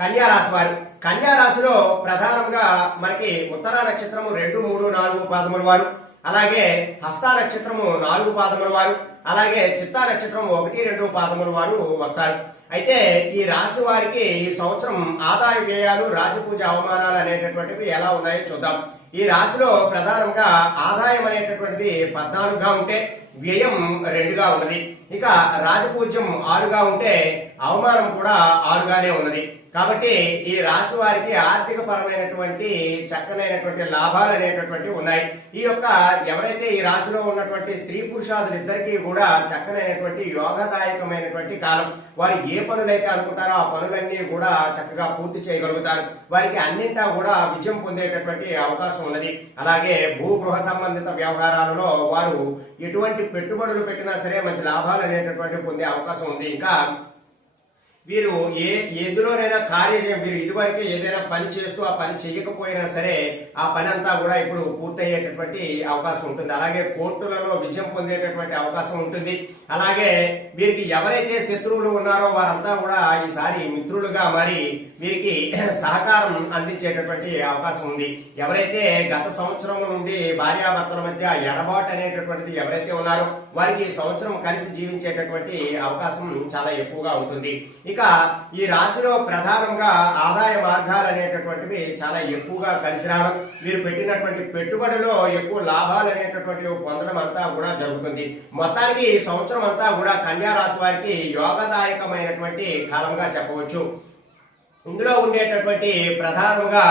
కన్యా రాశి వారు. కన్యా రాశిలో ప్రధానంగా మనకి ఉత్తర నక్షత్రము 2, 3, 4 పాదముల వారు, అలాగే హస్త నక్షత్రము 4 పాదముల వారు, అలాగే చిత్తా నక్షత్రం 1, 2 పాదముల వారు వస్తారు. అయితే ఈ రాశి వారికి ఈ సంవత్సరం ఆదాయ వ్యయాలు, రాజపూజ అవమానాలు అనేటటువంటివి ఎలా ఉన్నాయో చూద్దాం. ఈ రాశిలో ప్రధానంగా ఆదాయం అనేటటువంటిది 14గా ఉంటే వ్యయం 2గా ఉన్నది. ఇక రాజపూజ్యం 6గా ఉంటే అవమానం కూడా 6గానే ఉన్నది. కాబట్టి ఈ రాశి వారికి ఆర్థిక పరమైనటువంటి చక్కనైనటువంటి లాభాలు అనేటటువంటివి ఉన్నాయి. ఈ యొక్క ఎవరైతే ఈ రాశిలో ఉన్నటువంటి స్త్రీ పురుషాదులిద్దరికీ కూడా చక్కనైనటువంటి యోగదాయకమైనటువంటి కాలం. వారు ఏ పనులైతే అనుకుంటారో ఆ పనులన్నీ కూడా చక్కగా పూర్తి చేయగలుగుతారు. వారికి అన్నింటా కూడా విజయం పొందేటటువంటి అవకాశం ఉన్నది. అలాగే భూగృహ సంబంధిత వ్యవహారాలలో వారు ఎటువంటి పెట్టుబడులు పెట్టినా సరే మంచి లాభాలు అనేటటువంటి పొందే అవకాశం ఉంది. ఇంకా వీరు ఎందులోనైనా వీరు ఇదివరకే ఏదైనా పని చేస్తూ ఆ పని చేయకపోయినా సరే ఆ పని అంతా కూడా ఇప్పుడు పూర్తయ్యేటటువంటి అవకాశం ఉంటుంది. అలాగే కోర్టులలో విజయం పొందేటటువంటి అవకాశం ఉంటుంది. అలాగే వీరికి ఎవరైతే శత్రువులు ఉన్నారో వారంతా కూడా ఈసారి మిత్రులుగా మరి వీరికి సహకారం అందించేటటువంటి అవకాశం ఉంది. ఎవరైతే గత సంవత్సరం నుండి భార్యాభర్తల మధ్య ఎడబాటు అనేటటువంటిది ఎవరైతే ఉన్నారో వారికి ఈ సంవత్సరం కలిసి జీవించేటటువంటి అవకాశం చాలా ఎక్కువగా ఉంటుంది. ఇక ఈ రాశిలో ప్రధానంగా ఆదాయ మార్గాలు అనేటటువంటివి చాలా ఎక్కువగా కలిసి రావడం, వీరు పెట్టినటువంటి పెట్టుబడిలో ఎక్కువ లాభాలు అనేటటువంటివి పొందడం అంతా కూడా జరుగుతుంది. మొత్తానికి ఈ సంవత్సరం అంతా కూడా కన్యా రాశి వారికి యోగదాయకమైనటువంటి కాలంగా చెప్పవచ్చు. ఇందులో ఉండేటటువంటి ప్రధానంగా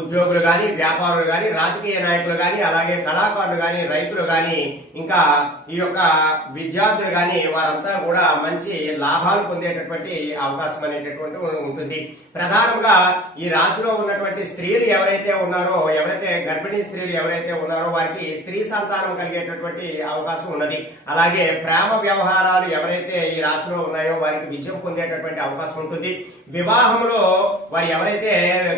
ఉద్యోగులు గాని, వ్యాపారులు గాని, రాజకీయ నాయకులు గాని, అలాగే కళాకారులు గాని, రైతులు గాని, ఇంకా ఈ యొక్క విద్యార్థులు గాని వారంతా కూడా మంచి లాభాలు పొందేటటువంటి అవకాశం అనేటటువంటి ఉంటుంది. ప్రధానంగా ఈ రాశిలో ఉన్నటువంటి స్త్రీలు ఎవరైతే ఉన్నారో, ఎవరైతే గర్భిణీ స్త్రీలు ఎవరైతే ఉన్నారో వారికి స్త్రీ సంతానం కలిగేటటువంటి అవకాశం ఉన్నది. అలాగే ప్రేమ వ్యవహారాలు ఎవరైతే ఈ రాశిలో ఉన్నాయో వారికి విజయం పొందేటటువంటి అవకాశం ఉంటుంది. వివాహంలో వారు ఎవరైతే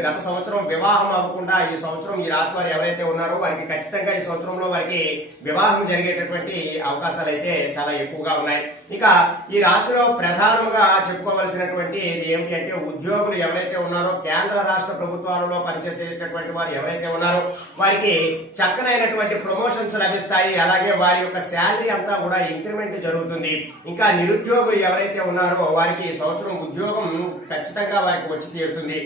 గత సంవత్సరం వివాహం అవ్వకుండా ఈ సంవత్సరం ఈ రాశి వారు ఎవరైతే ఉన్నారో వారికి ఖచ్చితంగా ఈ సంవత్సరంలో వారికి వివాహం జరిగేటటువంటి అవకాశాలు అయితే చాలా ఎక్కువగా ఉన్నాయి. ఇక ఈ రాశిలో ప్రధానంగా చెప్పుకోవలసినటువంటి ఏమిటి అంటే ఉద్యోగులు ఎవరైతే ఉన్నారో, కేంద్ర రాష్ట్ర ప్రభుత్వాలలో పనిచేసేటటువంటి వారు ఎవరైతే ఉన్నారో వారికి చక్కనైనటువంటి ప్రమోషన్స్ లభిస్తాయి. అలాగే వారి యొక్క శాలరీ అంతా కూడా ఇంక్రిమెంట్ జరుగుతుంది. ఇంకా నిరుద్యోగులు ఎవరైతే ఉన్నారో వారికి ఈ సంవత్సరం ఉద్యోగం ఖచ్చితంగా వారికి వచ్చి తీరుతుంది.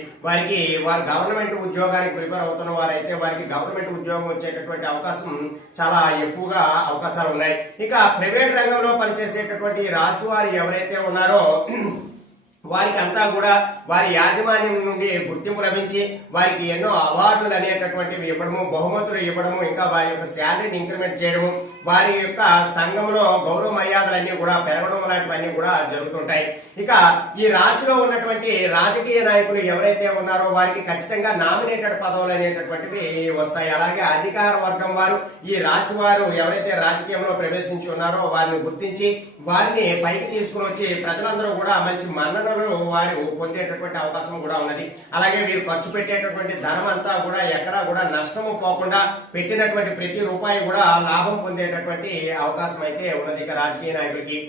వారు గవర్నమెంట్ ఉద్యోగానికి ప్రిపేర్ అవుతున్న వారైతే వారికి గవర్నమెంట్ ఉద్యోగం వచ్చేటటువంటి అవకాశం చాలా ఎక్కువగా అవకాశాలు ఉన్నాయి. ఇక ప్రైవేట్ రంగంలో పనిచేసేటటువంటి రాశి వారు ఎవరైతే ఉన్నారో వారికి అంతా కూడా వారి యాజమాన్యం నుండి గుర్తింపు లభించి వారికి ఎన్నో అవార్డులు అనేటటువంటివి ఇవ్వడము, బహుమతులు ఇవ్వడము, ఇంకా వారి యొక్క శాలరీని ఇంక్రిమెంట్ చేయడము, వారి యొక్క సంఘంలో గౌరవ మర్యాదలన్నీ కూడా పెరగడం లాంటివన్నీ కూడా జరుగుతుంటాయి. ఇక ఈ రాశిలో ఉన్నటువంటి రాజకీయ నాయకులు ఎవరైతే ఉన్నారో వారికి ఖచ్చితంగా నామినేటెడ్ పదవులు అనేటటువంటివి వస్తాయి. అలాగే అధికార వర్గం వారు ఈ రాశి వారు ఎవరైతే రాజకీయంలో ప్రవేశించి ఉన్నారో వారిని గుర్తించి వారిని పైకి తీసుకుని వచ్చి ప్రజలందరూ కూడా మంచి మన్ననలు వారు పొందేటటువంటి అవకాశం కూడా ఉన్నది. అలాగే వీరు ఖర్చు పెట్టేటటువంటి ధనం అంతా కూడా ఎక్కడా కూడా నష్టము పోకుండా పెట్టినటువంటి ప్రతి రూపాయి కూడా లాభం పొందేటటువంటి అవకాశం అయితే ఉన్నది. ఇక రాజకీయ నాయకులకి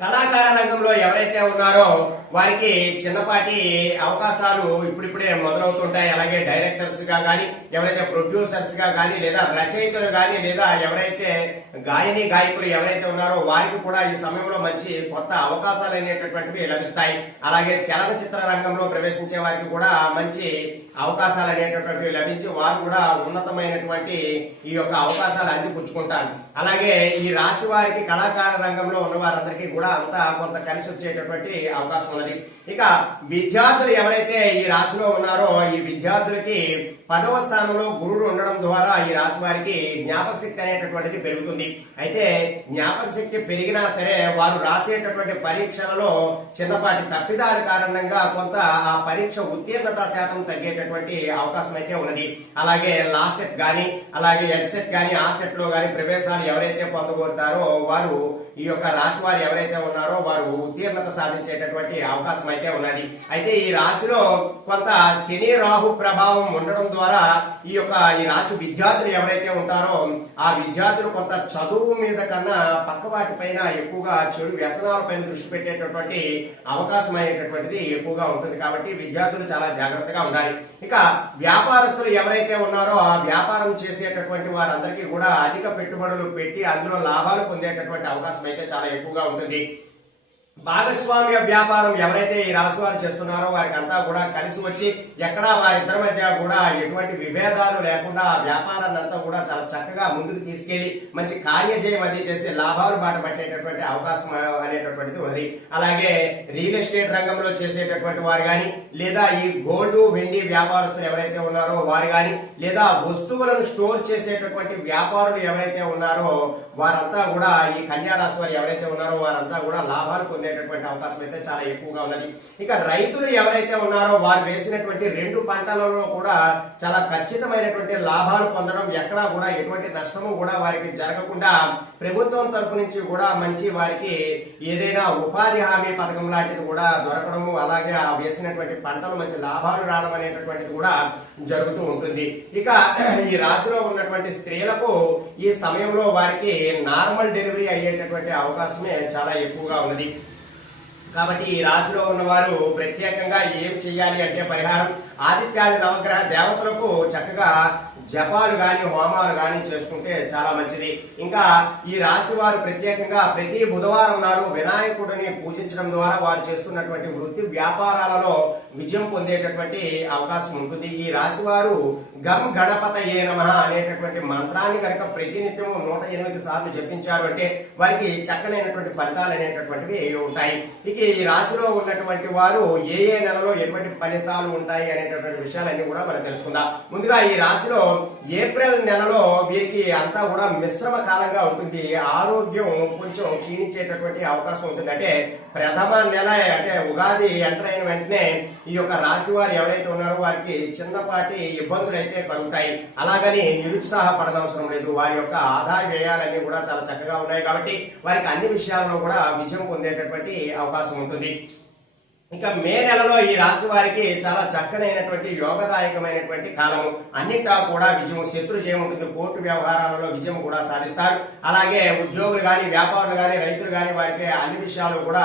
కళాకార రంగంలో ఎవరైతే ఉన్నారో వారికి చిన్నపాటి అవకాశాలు ఇప్పుడిప్పుడే మొదలవుతుంటాయి. అలాగే డైరెక్టర్స్ గా గాని, ఎవరైతే ప్రొడ్యూసర్స్ గా గాని, లేదా రచయితలు గాని, లేదా ఎవరైతే గాయకులు ఎవరైతే ఉన్నారో వారికి కూడా ఈ సమయంలో మంచి కొత్త అవకాశాలు అనేటటువంటివి లభిస్తాయి. అలాగే చలనచిత్ర రంగంలో ప్రవేశించే వారికి కూడా మంచి అవకాశాలు అనేటటువంటివి లభించి వారు కూడా ఉన్నతమైనటువంటి ఈ యొక్క అవకాశాలు అందిపుచ్చుకుంటారు. అలాగే ఈ రాశి వారికి కళాకార రంగంలో ఉన్న వారందరికీ కూడా అంతా కొంత కలిసి వచ్చేటటువంటి అవకాశం ఉన్నది. ఇక విద్యార్థులు ఎవరైతే ఈ రాశిలో ఉన్నారో ఈ విద్యార్థులకి 10వ స్థానంలో గురుడు ఉండడం ద్వారా ఈ రాశి వారికి జ్ఞాపక శక్తి అనేటటువంటిది పెరుగుతుంది. అయితే జ్ఞాపక శక్తి పెరిగినా సరే వారు రాసేటటువంటి పరీక్షలలో చిన్నపాటి తప్పిదాల కారణంగా కొంత ఆ పరీక్ష ఉత్తీర్ణత శాతం తగ్గేటటువంటి అవకాశం అయితే ఉన్నది. అలాగే లాసెట్ గాని, అలాగే ఎడ్సెట్ గాని, ఆ సెట్ లో గాని ప్రవేశాలు ఎవరైతే పొందగోరుతారో వారు ఈ యొక్క రాశి వారు ఎవరైతే ఉన్నారో వారు ఉత్తీర్ణత సాధించేటటువంటి అవకాశం అయితే ఉన్నది. అయితే ఈ రాశిలో కొంత శని రాహు ప్రభావం ఉండడం ద్వారా ఈ రాశి విద్యార్థులు ఎవరైతే ఉంటారో ఆ విద్యార్థులు కొంత చదువు మీద కన్నా పక్క వాటిపైన ఎక్కువగా చెడు వ్యసనాల పైన దృష్టి పెట్టేటటువంటి అవకాశం అనేటటువంటిది ఎక్కువగా ఉంటుంది. కాబట్టి విద్యార్థులు చాలా జాగ్రత్తగా ఉండాలి. ఇక వ్యాపారస్తులు ఎవరైతే ఉన్నారో ఆ వ్యాపారం చేసేటటువంటి వారందరికీ కూడా అధిక పెట్టుబడులు పెట్టి అందులో లాభాలు పొందేటటువంటి అవకాశం అయితే చాలా ఎక్కువగా ఉంటుంది. భాగస్వామ్య వ్యాపారం ఎవరైతే ఈ రాశి వారు చేస్తున్నారో వారికి అంతా కూడా కలిసి వచ్చి ఎక్కడా వారిద్దరి మధ్య కూడా ఎటువంటి విభేదాలు లేకుండా ఆ వ్యాపారాన్ని అంతా కూడా చాలా చక్కగా ముందుకు తీసుకెళ్లి మంచి కార్యజయం అది చేసి లాభాలు బాట పట్టేటటువంటి అవకాశం అనేటటువంటిది ఉంది. అలాగే రియల్ ఎస్టేట్ రంగంలో చేసేటటువంటి వారు కానీ, లేదా ఈ గోల్డ్ వెండి వ్యాపారస్తులు ఎవరైతే ఉన్నారో వారు కానీ, లేదా వస్తువులను స్టోర్ చేసేటటువంటి వ్యాపారులు ఎవరైతే ఉన్నారో వారంతా కూడా ఈ కన్యా రాశి వారు ఎవరైతే ఉన్నారో వారంతా కూడా లాభాలు పొందేటటువంటి అవకాశం అయితే చాలా ఎక్కువగా ఉన్నది. ఇక రైతులు ఎవరైతే ఉన్నారో వారు వేసినటువంటి 2 పంటలలో కూడా చాలా ఖచ్చితమైనటువంటి లాభాలు పొందడం, ఎక్కడా కూడా ఎటువంటి నష్టము కూడా వారికి జరగకుండా ప్రభుత్వం తరపు నుంచి కూడా మంచి వారికి ఏదైనా ఉపాధి హామీ పథకం లాంటిది కూడా దొరకడము, అలాగే ఆ వేసినటువంటి పంటలు మంచి లాభాలు రావడం అనేటటువంటిది కూడా జరుగుతూ ఉంటుంది. ఇక ఈ రాశిలో ఉన్నటువంటి స్త్రీలకు ఈ సమయంలో వారికి నార్మల్ డెలివరీ అయ్యేటటువంటి అవకాశమే చాలా ఎక్కువగా ఉన్నది. కాబట్టి ఈ రాశిలో ఉన్నవారు ప్రత్యేకంగా ఏం చెయ్యాలి అంటే పరిహారం ఆదిత్యాది నవగ్రహ దేవతలకు చక్కగా జపాలు గాని హోమాలు గాని చేసుకుంటే చాలా మంచిది. ఇంకా ఈ రాశి వారు ప్రత్యేకంగా ప్రతి బుధవారం నాడు వినాయకుడిని పూజించడం ద్వారా వారు చేస్తున్నటువంటి వృత్తి వ్యాపారాలలో విజయం పొందేటటువంటి అవకాశం ఉంటుంది. ఈ రాశి వారు గం గణపతయే నమః అనేటటువంటి మంత్రాన్ని కనుక ప్రతినిత్యం 108 సార్లు జపించారు అంటే వారికి చక్కనైనటువంటి ఫలితాలు అనేటటువంటివి ఉంటాయి. ఇక ఈ రాశిలో ఉన్నటువంటి వారు ఏ నెలలో ఎటువంటి ఫలితాలు ఉంటాయి అనేటటువంటి విషయాలన్నీ కూడా మనం తెలుసుకుందాం. ముందుగా ఈ రాశిలో ఏప్రిల్ నెలలో వీరికి అంతా కూడా మిశ్రమ కాలంగా ఉంటుంది. ఆరోగ్యం కొంచెం క్షీణించేటటువంటి అవకాశం ఉంటుంది. అంటే ప్రథమ నెల అంటే ఉగాది ఎంటర్ అయిన వెంటనే ఈ యొక్క రాశి వారు ఎవరైతే ఉన్నారో వారికి చిన్నపాటి ఇబ్బందులు అయితే కలుగుతాయి. అలాగని నిరుత్సాహపడనవసరం లేదు. వారి యొక్క ఆదాయ వ్యయాలన్నీ కూడా చాలా చక్కగా ఉన్నాయి కాబట్టి వారికి అన్ని విషయాల్లో కూడా విజయం పొందేటటువంటి అవకాశం ఉంటుంది. ఇక మే నెలలో ఈ రాశి వారికి చాలా చక్కనైనటువంటి యోగదాయకమైనటువంటి కాలము. అన్నింటా కూడా విజయం, శత్రు జయం ఉంటుంది. కోర్టు వ్యవహారాలలో విజయం కూడా సాధిస్తారు. అలాగే ఉద్యోగులు గాని, వ్యాపారులు గాని, రైతులు గాని వారికి అన్ని విషయాలు కూడా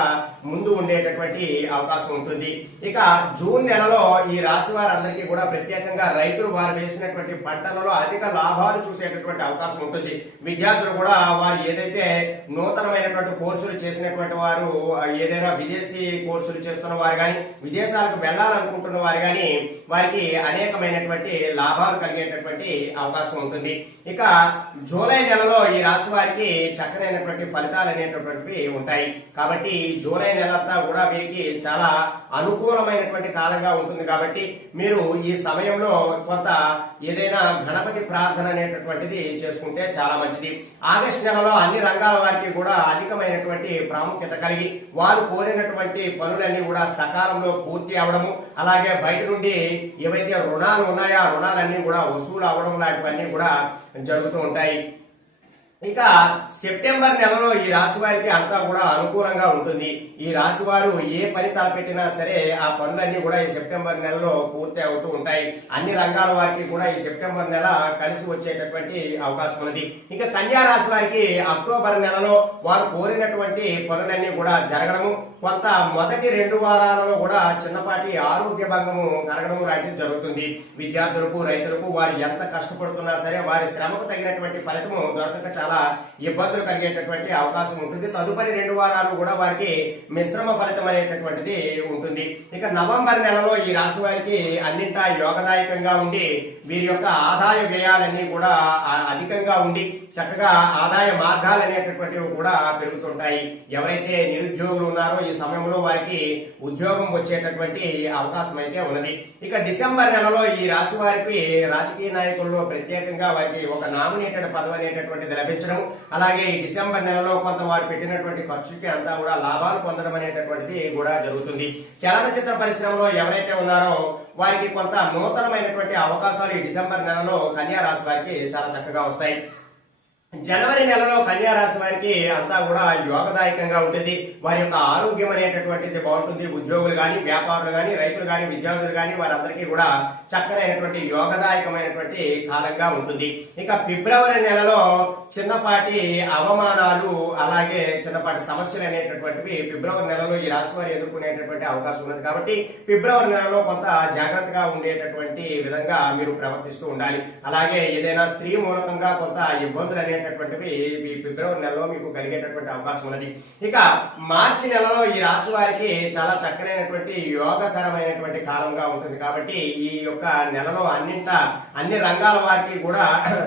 ముందు ఉండేటటువంటి అవకాశం ఉంటుంది. ఇక జూన్ నెలలో ఈ రాశి వారందరికీ కూడా ప్రత్యేకంగా రైతులు వారు వేసినటువంటి పంటలలో అధిక లాభాలు చూసేటటువంటి అవకాశం ఉంటుంది. విద్యార్థులు కూడా వారు ఏదైతే నూతనమైనటువంటి కోర్సులు చేసినటువంటి వారు ఏదైనా విదేశీ కోర్సులు చేస్తున్న వారు కానీ, విదేశాలకు వెళ్లాలనుకుంటున్న వారు కానీ వారికి అనేకమైనటువంటి లాభాలు కలిగేటటువంటి అవకాశం ఉంటుంది. ఇక జూలై నెలలో ఈ రాశి వారికి చక్కనైనటువంటి ఫలితాలు అనేటటువంటివి ఉంటాయి. కాబట్టి జూలై నెలంతా కూడా వీరికి చాలా అనుకూలమైనటువంటి కాలంగా ఉంటుంది. కాబట్టి మీరు ఈ సమయంలో కొంత ఏదైనా గణపతి ప్రార్థన అనేటటువంటిది చేసుకుంటే చాలా మంచిది. ఆగస్టు నెలలో అన్ని రంగాల వారికి కూడా అధికమైనటువంటి ప్రాముఖ్యత కలిగి వారు కోరినటువంటి పనులన్నీ కూడా సకాలంలో పూర్తి అవడము, అలాగే బయట నుండి ఏవైతే రుణాలు ఉన్నాయో ఆ రుణాలన్నీ కూడా వసూలు అవడం లాంటివన్నీ కూడా జరుగుతూ ఉంటాయి. ఇక సెప్టెంబర్ నెలలో ఈ రాశి వారికి అంతా కూడా అనుకూలంగా ఉంటుంది. ఈ రాశి వారు ఏ పని తలపెట్టినా సరే ఆ పనులన్నీ కూడా ఈ సెప్టెంబర్ నెలలో పూర్తి అవుతూ ఉంటాయి. అన్ని రంగాల వారికి కూడా ఈ సెప్టెంబర్ నెల కలిసి వచ్చేటటువంటి అవకాశం ఉన్నది. ఇక కన్యా రాశి వారికి అక్టోబర్ నెలలో వారు కోరినటువంటి పనులన్నీ కూడా జరగడము, కొంత మొదటి 2 వారాలలో కూడా చిన్నపాటి ఆరోగ్య భంగము కలగడము లాంటిది జరుగుతుంది. విద్యార్థులకు, రైతులకు వారు ఎంత కష్టపడుతున్నా సరే వారి శ్రమకు తగినటువంటి ఫలితము దొరకక చాలా ఇబ్బందులు కలిగేటటువంటి అవకాశం ఉంటుంది. తదుపరి 2 వారాలు కూడా వారికి మిశ్రమ ఫలితం అనేటటువంటిది ఉంటుంది. ఇక నవంబర్ నెలలో ఈ రాశి వారికి అన్నింటా యోగదాయకంగా ఉండి వీరి యొక్క ఆదాయ వ్యయాలన్నీ కూడా అధికంగా ఉండి చక్కగా ఆదాయ మార్గాలు అనేటటువంటివి కూడా పెరుగుతుంటాయి. ఎవరైతే నిరుద్యోగులు ఉన్నారో ఈ సమయంలో వారికి ఉద్యోగం వచ్చేటటువంటి అవకాశం అయితే ఉన్నది. ఇక డిసెంబర్ నెలలో ఈ రాశి వారికి రాజకీయ నాయకుల్లో ప్రత్యేకంగా వారికి ఒక నామినేటెడ్ పదవి అనేటటువంటిది లభించడం, అలాగే ఈ డిసెంబర్ నెలలో కొంత వారు పెట్టినటువంటి ఖర్చుకి అంతా కూడా లాభాలు పొందడం అనేటటువంటిది కూడా జరుగుతుంది. చలనచిత్ర పరిశ్రమలో ఎవరైతే ఉన్నారో వారికి కొంత నూతనమైనటువంటి అవకాశాలు ఈ డిసెంబర్ నెలలో కన్యా రాశి వారికి చాలా చక్కగా వస్తాయి. జనవరి నెలలో కన్యా రాశి వారికి అంతా కూడా యోగదాయకంగా ఉంటుంది. వారి యొక్క ఆరోగ్యం అనేటటువంటిది బాగుంటుంది. ఉద్యోగులు గాని, వ్యాపారులు గాని, రైతులు గాని, విద్యార్థులు గాని వారందరికీ కూడా చక్కనైనటువంటి యోగదాయకమైనటువంటి కాలంగా ఉంటుంది. ఇక ఫిబ్రవరి నెలలో చిన్నపాటి అవమానాలు అలాగే చిన్నపాటి సమస్యలు అనేటటువంటివి ఫిబ్రవరి నెలలో ఈ రాశి వారు ఎదుర్కొనేటటువంటి అవకాశం ఉన్నది. కాబట్టి ఫిబ్రవరి నెలలో కొంత జాగ్రత్తగా ఉండేటటువంటి విధంగా మీరు ప్రవర్తిస్తూ ఉండాలి. అలాగే ఏదైనా స్త్రీ మూలకంగా కొంత ఇబ్బందులు అనేటటువంటివి ఈ ఫిబ్రవరి నెలలో మీకు కలిగేటటువంటి అవకాశం ఉన్నది. ఇక మార్చి నెలలో ఈ రాశి వారికి చాలా చక్కనైనటువంటి యోగకరమైనటువంటి కాలంగా ఉంటుంది. కాబట్టి ఈ యొక్క నెలలో అన్ని రంగాల వారికి కూడా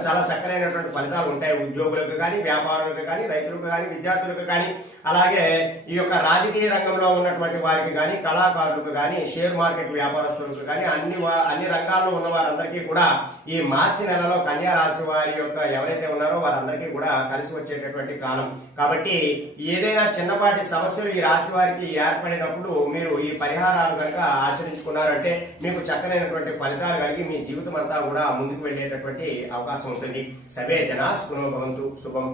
చాలా చక్కనైనటువంటి ఫలితాలు ఉంటాయి. ఉద్యోగులకు కానీ, వ్యాపారులకు కానీ, రైతులకు కానీ, విద్యార్థులకు కానీ, అలాగే ఈ యొక్క రాజకీయ రంగంలో ఉన్నటువంటి వారికి కానీ, కళాకారులకు కానీ, షేర్ మార్కెట్ వ్యాపారస్తులకు కానీ అన్ని రంగాల్లో ఉన్న వారందరికీ కూడా ఈ మార్చి నెలలో కన్యా రాశి వారి యొక్క ఎవరైతే ఉన్నారో వారందరికీ కూడా కలిసి వచ్చేటటువంటి కాలం. కాబట్టి ఏదైనా చిన్నపాటి సమస్యలు ఈ రాశి వారికి ఏర్పడినప్పుడు మీరు ఈ పరిహారాలు కనుక ఆచరించుకున్నారంటే మీకు చక్కనైనటువంటి ఫలితాలు కలిగి మీ జీవితం అంతా కూడా ముందుకు వెళ్ళేటటువంటి అవకాశం ఉంటుంది. సర్వే జనా సుఖినో భవంతు. శుభం.